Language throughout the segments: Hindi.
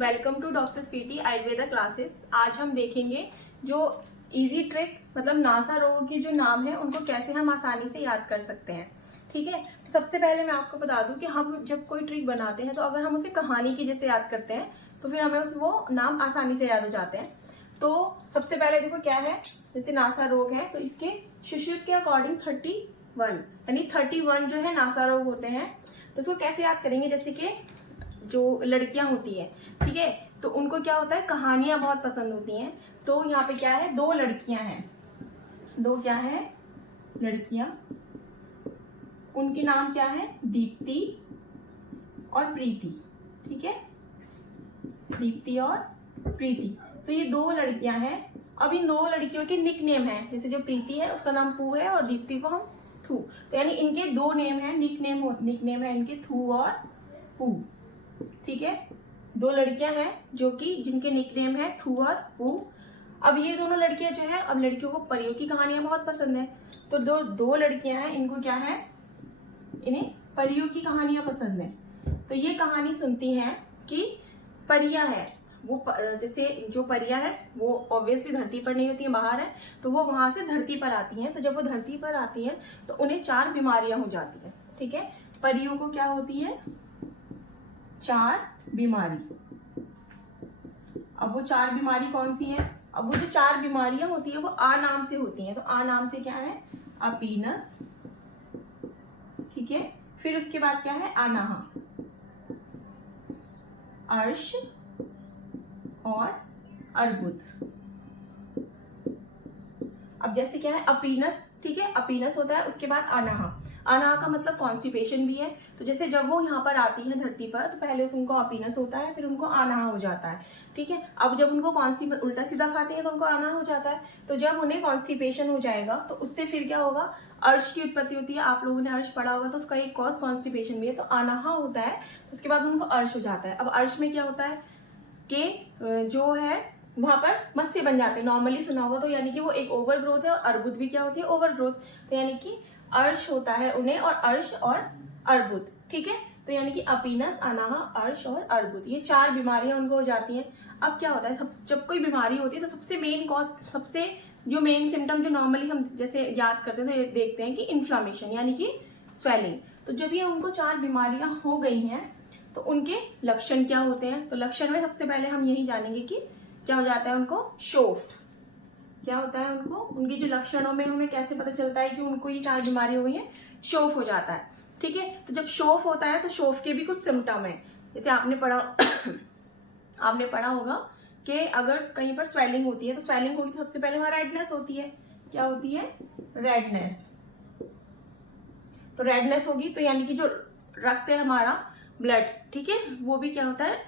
Welcome to doctor Sweety Ayurveda classes. आज हम देखेंगे जो इजी ट्रिक मतलब नासा रोग के जो नाम है उनको कैसे हम आसानी से याद कर सकते हैं। ठीक है, तो सबसे पहले मैं आपको बता दूं कि हम जब कोई ट्रिक बनाते हैं तो अगर हम उसे कहानी की जैसे याद करते हैं तो फिर हमें वो नाम आसानी से याद हो जाते हैं। तो सबसे पहले देखो क्या है, जैसे नासा रोग है तो इसके सुश्रुत के अकॉर्डिंग 31 यानी 31 जो है नासा रोग होते हैं। तो उसको कैसे याद करेंगे, जैसे कि जो लड़कियां होती है, ठीक है, तो उनको क्या होता है, कहानियां बहुत पसंद होती हैं। तो यहाँ पे क्या है, दो लड़कियां हैं, दो क्या है लड़कियां, उनके नाम क्या है, दीप्ति और प्रीति। ठीक है, दीप्ति और प्रीति, तो ये दो लड़कियां हैं। अब इन दो लड़कियों के निक नेम है, जैसे जो प्रीति है उसका नाम पू है और दीप्ति को हम थू, तो यानी इनके दो नेम है, निक नेम है इनके थू और पू। ठीक है, दो लड़कियां हैं जो कि जिनके निक नेम है थू और पू। अब ये दोनों लड़कियां जो है, अब लड़कियों को परियों की कहानियां बहुत पसंद है, तो दो लड़कियां हैं, इनको क्या है, इन्हें परियों की कहानियां पसंद है। तो ये कहानी सुनती हैं कि परियां है, वो जैसे जो परियां है वो ऑब्वियसली धरती पर नहीं होती है, बाहर है, तो वो वहां से धरती पर आती हैं। तो जब वो धरती पर आती हैं तो उन्हें 4 बीमारियां हो जाती है। ठीक है, परियों को क्या होती है, 4 बीमारी। अब वो 4 बीमारी कौन सी है, अब वो जो 4 बीमारियां होती है वो आ नाम से होती हैं। तो आ नाम से क्या है, अपीनस, ठीक है, फिर उसके बाद क्या है, अनाहा, अर्श और अर्बुद। अब जैसे क्या है, अपीनस, ठीक है, अपीनस होता है, उसके बाद अनाहा, अनाहा का मतलब कॉन्स्टिपेशन भी है। तो जैसे जब वो यहाँ पर आती है धरती पर तो पहले उनको अपीनस होता है, फिर उनको अनाहा हो जाता है। ठीक है, अब जब उनको उल्टा सीधा खाते हैं तो उनको अनाहा हो जाता है। तो जब उन्हें कॉन्स्टिपेशन हो जाएगा तो उससे फिर क्या होगा, अर्श की उत्पत्ति होती है। आप लोगों ने अर्श पढ़ा होगा तो उसका एक कॉज कॉन्स्टिपेशन भी है, तो अनाहा होता है, उसके बाद उनको अर्श हो जाता है। अब अर्श में क्या होता है कि जो है वहां पर मत्स्य बन जाते हैं, नॉर्मली सुना होगा, तो यानी कि वो एक ओवर ग्रोथ है, और अर्बुद भी क्या होती है, ओवर ग्रोथ। तो यानी कि अर्श होता है उन्हें, और अर्श और अर्बुद। ठीक है, तो यानी कि अपीनस, अनाहा, अर्श और अर्बुद, ये 4 बीमारियां उनको हो जाती हैं। अब क्या होता है, जब कोई बीमारी होती है तो सबसे मेन कॉज, सबसे जो मेन सिम्टम जो नॉर्मली हम जैसे याद करते थे, देखते हैं कि इन्फ्लामेशन यानी कि स्वेलिंग। तो जब ये उनको 4 बीमारियां हो गई हैं तो उनके लक्षण क्या होते हैं, तो लक्षण में सबसे पहले हम यही जानेंगे कि क्या हो जाता है उनको, शोफ, क्या होता है उनको, उनकी जो लक्षणों में हमें कैसे पता चलता है कि उनको ये 4 बीमारी हो गई है, शोफ हो जाता है। ठीक है, तो जब शोफ होता है तो शोफ के भी कुछ सिम्टम है, जैसे आपने पढ़ा होगा कि अगर कहीं पर स्वेलिंग होती है तो स्वेलिंग होगी तो सबसे पहले वहां रेडनेस होती है। क्या होती है, रेडनेस। तो रेडनेस होगी तो यानी कि जो रक्त है हमारा, ब्लड, ठीक है, वो भी क्या होता है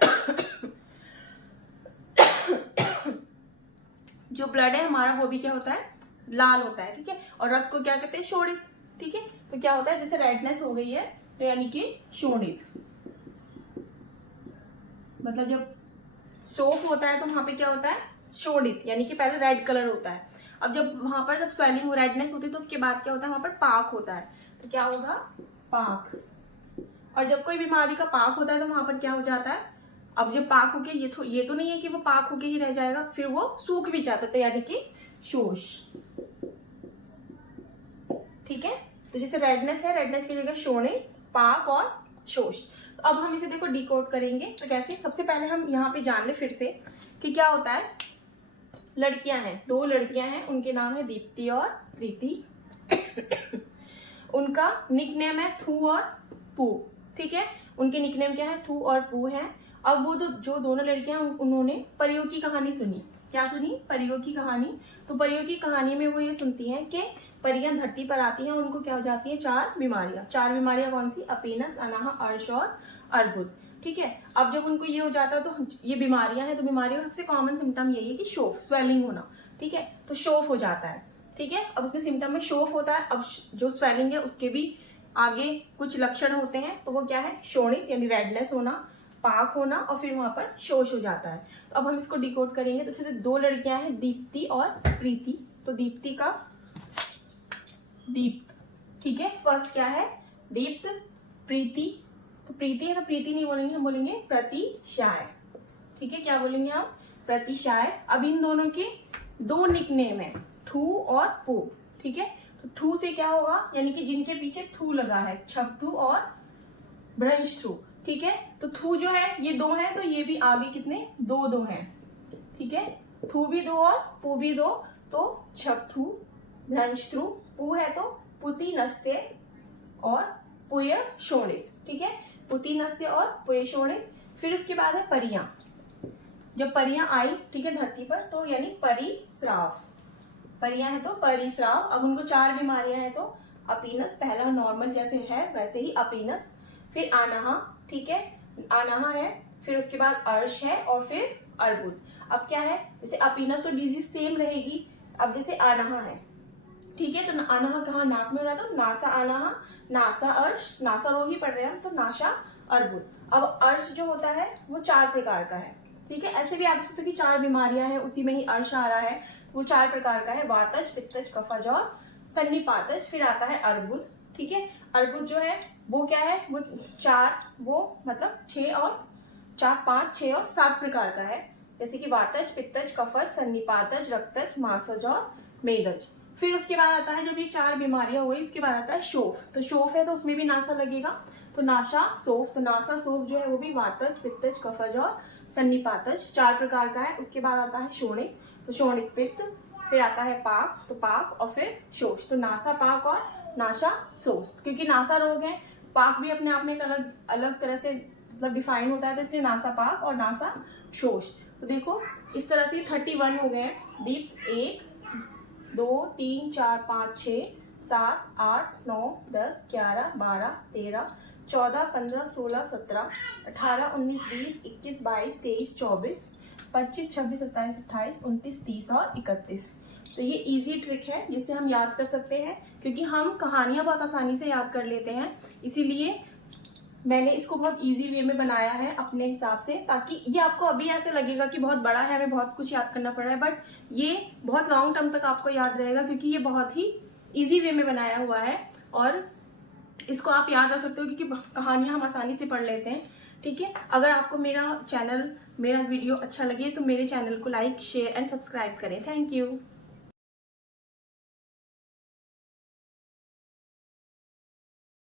जो ब्लड है हमारा वो भी क्या होता है, लाल होता है। ठीक है, और रक्त को क्या कहते हैं, शोणित। ठीक है, तो क्या होता है, जैसे रेडनेस हो गई है तो यानी कि शोणित, मतलब जब शोफ होता है तो वहां पे क्या होता है, शोणित, यानी कि पहले रेड कलर होता है। अब जब वहां पर जब स्वेलिंग रेडनेस होती है तो उसके बाद क्या होता है, वहां पर पाक होता है, तो क्या होगा, पाक। और जब कोई बीमारी का पाक होता है तो वहां पर क्या हो जाता है, अब जब पाक होके ये तो नहीं है कि वो पाक होके ही रह जाएगा, फिर वो सूख भी जाता है, तो यानी कि शोष। ठीक है, तो जैसे रेडनेस है, रेडनेस की जगह शोणित, पाक और शोष। तो अब हम इसे देखो डिकोड करेंगे, तो कैसे, सबसे पहले हम यहाँ पे जान ले फिर से कि क्या होता है। लड़कियां हैं, 2 लड़कियां हैं, उनके नाम है दीप्ति और प्रीति उनका निकनेम है थू और पू। ठीक है, उनके निकनेम क्या है, थू और पू है। अब वो जो दोनों लड़कियां उन्होंने परियों की कहानी सुनी, क्या सुनी, परियों की कहानी। तो परियों की कहानी में वो ये सुनती हैं कि परियां धरती पर आती हैं, उनको क्या हो जाती है, 4 बीमारियां। 4 बीमारियां कौन सी, अपीनस, अनाहा, अर्श और अर्बुद। ठीक है, अब जब उनको ये हो जाता है तो ये बीमारियां हैं, तो बीमारियों में सबसे कॉमन सिम्टम यही है कि शोफ, स्वेलिंग होना। ठीक है, तो शोफ हो जाता है। ठीक है, अब उसमें सिम्टम में शोफ होता है। अब जो स्वेलिंग है उसके भी आगे कुछ लक्षण होते हैं, तो वो क्या है, शोणित यानी रेडनेस होना, पाक होना, और फिर वहां पर शोष हो जाता है। तो अब हम इसको डिकोड करेंगे। तो जैसे 2 लड़कियां हैं, दीप्ति और प्रीति। तो दीप्ति का दीप्त, ठीक है, फर्स्ट क्या है, दीप्त, प्रीति, तो प्रीति है तो प्रीति नहीं बोलेंगे, हम बोलेंगे प्रतिशाय। ठीक है, क्या बोलेंगे हम, प्रतिशाय। अब इन दोनों के दो निकनेम है, थू और पू, ठीक है। तो थू से क्या होगा, यानी कि जिनके पीछे थू लगा है, छपथू और भ्रंशथू, ठीक है। तो थू जो है ये दो है, तो ये भी आगे कितने, दो दो हैं, ठीक है। थू भी दो और पू भी दो, तो छपथू भ्रंशथू, पू है तो पुतिनस्य और पुय शोणित, ठीक है, पुतिनस्य और पुय शोणित। फिर उसके बाद है परियां। जब परियां आई, ठीक है, धरती पर, तो यानी परिस्राव, परियां है तो परिस्राव। अब उनको 4 बीमारियां हैं, तो अपीनस, पहला नॉर्मल जैसे है वैसे ही अपीनस, फिर आनाहा, ठीक है, आनाहा है, फिर उसके बाद अर्श है और फिर अर्बुद। अब क्या है, जैसे अपीनस तो डिजीज सेम रहेगी, अब जैसे आनाहा है, ठीक है, तो आनाहा कहाँ, नाक में हो रहा था, तो नासा आनाहा, नासा अर्श, नासा रोग ही पढ़ रहे हैं हम, तो नासा अर्बुद। अब अर्श जो होता है वो 4 प्रकार का है, ठीक है। ऐसे भी आप देख सकते हो कि 4 बीमारियां हैं, उसी में ही अर्श आ रहा है, वो 4 प्रकार का है, वातज, पित्तज, कफज और सन्निपातज। फिर आता है अर्बुद, ठीक है। अर्बुद जो है वो क्या है, वो 4, वो मतलब 6 और 4, 5, 6 और 7 प्रकार का है, जैसे कि वातज, पित्तज, कफज, सन्निपातज, रक्तज, मासज और मेदज। फिर उसके बाद आता है, जब ये 4 बीमारियां हुई, उसके बाद आता है शोफ। तो शोफ है तो उसमें भी नासा लगेगा, तो नासा सोफ। तो नासा सोफ जो है वो भी वातज, पित्तज, कफज और सन्निपातज 4 प्रकार का है। उसके बाद आता है शोणित, तो शोणित पित्त। फिर आता है पाक, तो पाक और फिर शोष, तो नासा पाक और नासा शोष। क्योंकि नासा रोग है, पाक भी अपने आप में एक अलग अलग तरह से मतलब डिफाइन होता है, तो इसलिए नासा पाक और नासा शोष। तो देखो इस तरह से 31 हो गए। दीप 1 2 3 4 5 6 7 8 9 10 11 12 13 14 15 16 17 18 19 20 21 22 23 24 25 26 27 28 29 30 और 31। तो ये इजी ट्रिक है जिससे हम याद कर सकते हैं, क्योंकि हम कहानियां बहुत आसानी से याद कर लेते हैं, इसीलिए मैंने इसको बहुत इजी वे में बनाया है अपने हिसाब से, ताकि ये आपको अभी ऐसे लगेगा कि बहुत बड़ा है, हमें बहुत कुछ याद करना पड़ रहा है, बट ये बहुत लॉन्ग टर्म तक आपको याद रहेगा, क्योंकि ये बहुत ही इजी वे में बनाया हुआ है और इसको आप याद रख सकते हो, क्योंकि कहानियां हम आसानी से पढ़ लेते हैं, ठीक है। अगर आपको मेरा वीडियो अच्छा लगे तो मेरे चैनल को लाइक, शेयर एंड सब्सक्राइब करें। Thank you.